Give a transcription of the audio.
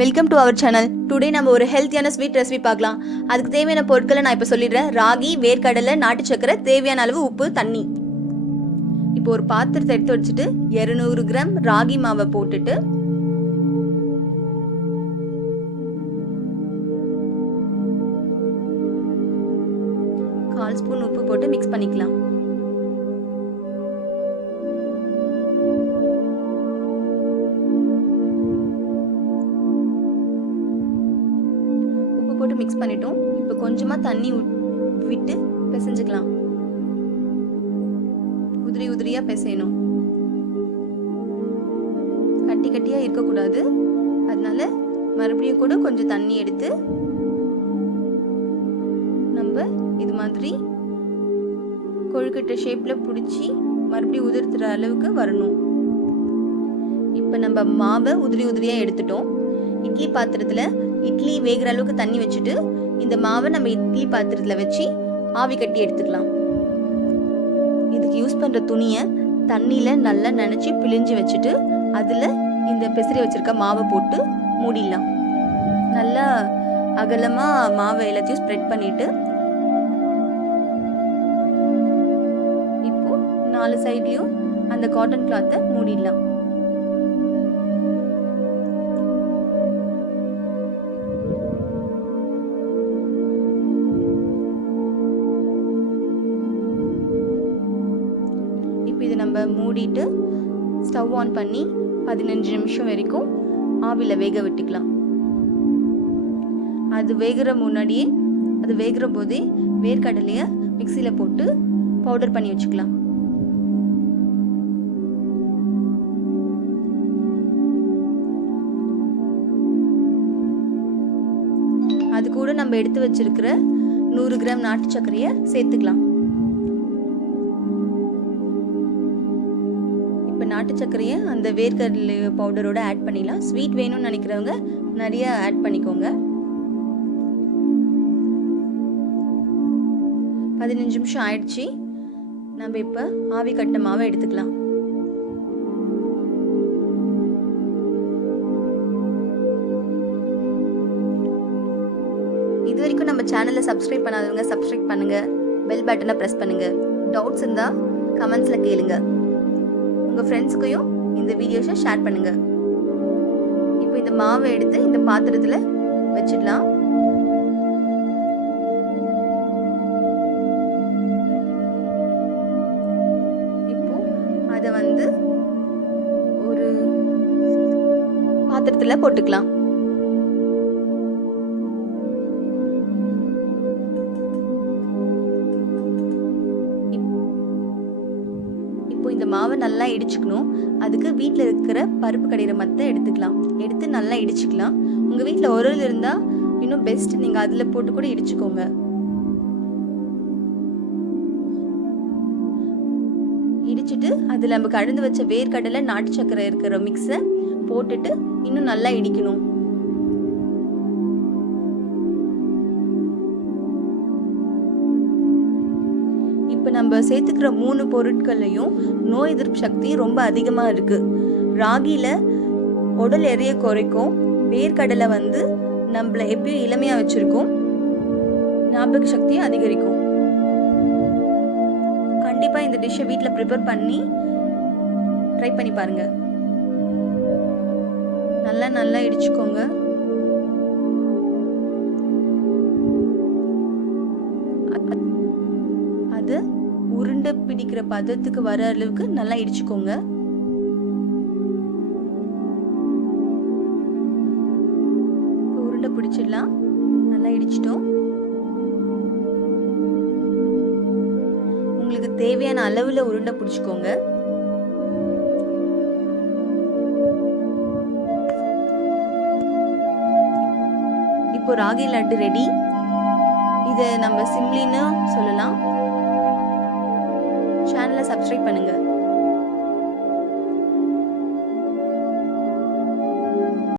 Welcome to our channel. Today நம்ம ஒரு ஹெல்த்தியான ஸ்வீட் ரெசிபி பார்க்கலாம். அதுக்கு தேவையான பொருட்களை நான் இப்போ சொல்லிடுறேன். ராகி, வேர்க்கடலை, நாட்டு சக்கரை, தேவையான அளவு உப்பு, தண்ணி. இப்போ ஒரு பாத்திரத்தை எடுத்து வச்சுட்டு 200 கிராம் ராகி மாவை போட்டுட்டு கால் ஸ்பூன் உப்பு போட்டு மிக்ஸ் பண்ணிக்கலாம். போட்டு மிக்ஸ் பண்ணிட்டோம். இப்போ கொஞ்சமா தண்ணி விட்டு பிசைஞ்சுக்கலாம். உதிரி உதிரியா பிசையணும். கட்டி கட்டியா இருக்கக்கூடாது. அதனால மறுபடியும் கூட கொஞ்சம் தண்ணி எடுத்து நம்ம இது மாதிரி கொழுக்கட்டை ஷேப்ல பிடிச்சி மறுபடியும் உதிர்த்துற அளவுக்கு வரணும். இப்போ நம்ம மாவை உதிரி உதிரியா எடுத்துட்டோம். இட்லி பாத்திரத்துல இட்லி வேகிற அளவுக்கு தண்ணி வச்சுட்டு இந்த மாவை நம்ம இட்லி பாத்திரத்துல வச்சு ஆவி கட்டி எடுத்துக்கலாம். இதுக்கு யூஸ் பண்ற துணியை தண்ணியில நல்லா நனைச்சி பிழிஞ்சு வச்சுட்டு அதுல இந்த பெசரி வச்சிருக்க மாவை போட்டு மூடிடலாம். நல்லா அகலமா மாவை எல்லாத்தையும் ஸ்ப்ரெட் பண்ணிட்டு இப்போ 4 சைட்லயும் அந்த காட்டன் கிளாத்தை மூடிடலாம். இது நம்ம மூடிட்டு ஸ்டவ் ஆன் பண்ணி 15 நிமிஷம் வரைக்கும் ஆவில வேக விட்டுக்கலாம். அது வேகிற போதே வேர்க்கடலையை மிக்சியில் போட்டு பவுடர் பண்ணி வச்சுக்கலாம். அது கூட நம்ம எடுத்து வச்சிருக்கிற 100 கிராம் நாட்டு சர்க்கரையை சேர்த்துக்கலாம். நாட்டு சர்க்கரையை அந்த வேர்க்கடலை பவுடரோட ஆட் பண்ணிடலாம். ஸ்வீட் வேணும்னு நினைக்கிறவங்க நிறைய ஆட் பண்ணிக்கோங்க. 15 நிமிஷம் ஆயிடுச்சு. நம்ம இப்போ ஆவி கட்ட மாவை எடுத்துக்கலாம். இது வரைக்கும் நம்ம சேனலை சப்ஸ்கிரைப் பண்ணாதவங்க சப்ஸ்கிரைப் பண்ணுங்க. பெல் பட்டனை ப்ரெஸ் பண்ணுங்க. டவுட்ஸ் இருந்தா கமெண்ட்ஸ்ல கேளுங்க. உங்க ஃப்ரெண்ட்ஸ்க்கையும் இந்த வீடியோஸை ஷேர் பண்ணுங்க. இப்போ இந்த மாவை எடுத்து இந்த பாத்திரத்துல வச்சிடலாம். இப்போ அதை ஒரு பாத்திரத்துல போட்டுக்கலாம். இந்த மாவை நல்லா இடிச்சுக்கணும். அதுக்கு வீட்டில் இருக்கிற பருப்பு கடையிற மத்தை எடுத்து நல்லா இடிச்சுக்கலாம். உங்கள் வீட்டில் உரல் இருந்தால் இன்னும் பெஸ்ட். நீங்கள் அதில் போட்டு கூட இடிச்சுக்கோங்க. இடிச்சுட்டு அதில் நம்ம கலந்து வச்ச வேர்க்கடலை நாட்டு சக்கரை இருக்கிற மிக்ஸை போட்டுட்டு இன்னும் நல்லா இடிக்கணும். இப்போ நம்ம சேர்த்துக்கிற 3 பொருட்கள்லையும் நோய் எதிர்ப்பு சக்தி ரொம்ப அதிகமாக இருக்கு. ராகியில உடல் எடையை குறைக்கும். வேர்க்கடலை நம்மளை எப்பயும் இளமையா வச்சிருக்கும். ஞாபக சக்தியை அதிகரிக்கும். கண்டிப்பா இந்த டிஷ்ஷை வீட்டில் ப்ரிப்பேர் பண்ணி ட்ரை பண்ணி பாருங்க. நல்லா இடிச்சுக்கோங்க. அது உருண்டை பிடிக்கிற பதத்துக்கு வர அளவுக்கு நல்லா இடிச்சுக்கோங்க. உருண்டை பிடிச்சிடலாம். நல்லா இடிச்சிட்டோம். உங்களுக்கு தேவையான அளவுல உருண்டை பிடிச்சுக்கோங்க. இப்போ ராகி லட்டு ரெடி. இதை நம்ம சிம்லின்னு சொல்லலாம். சேனலை சப்ஸ்கிரைப் பண்ணுங்க.